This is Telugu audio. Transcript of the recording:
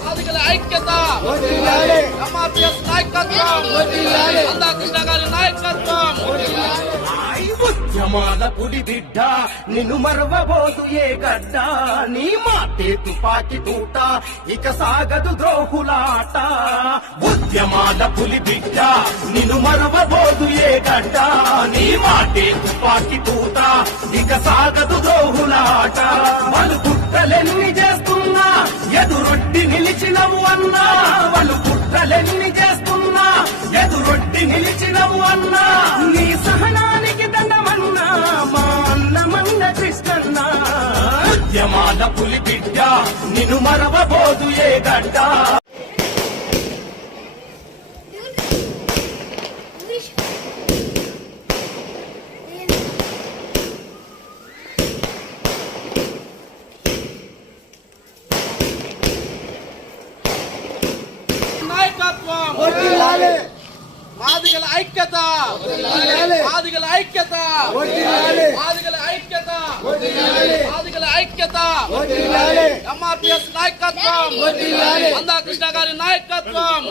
సాధికల ఐక్యత ఎంఆర్పిఎస్ నాయకత్వం కృష్ణ గారి నాయకత్వం పులి బిడ్డ నిన్ను మరవబోదు ఏ గడ్డ నీ మాటే తుపాకి తూట ఇక సాగదు ద్రోహులాట. ఉద్యమాల పులి బిడ్డ నిన్ను మరవబోదు ఏ గడ్డ నీ మాటే తుపాకి తూట ఇక సాగదు ద్రోహులాట. వాళ్ళు కుట్రలెన్ని చేస్తున్నా ఎదురొడ్డి నిలిచినవు అన్నా. వాళ్ళు కుట్రలెన్ని చేస్తున్నా ఎదురొడ్డి నిలిచినవు అన్నా. నీ ఉద్యమాల పులి బిడ్డ నిన్ను మరవబోదు ఏ గడ్డ. మాదిగల ఐక్యత. మాదిగల ఐక్యత. మాదిగల ఐక్యత. మాదిగల ఐక్యత. ఎంఆర్పిఎస్ నాయకత్వం. కృష్ణ గారి నాయకత్వం.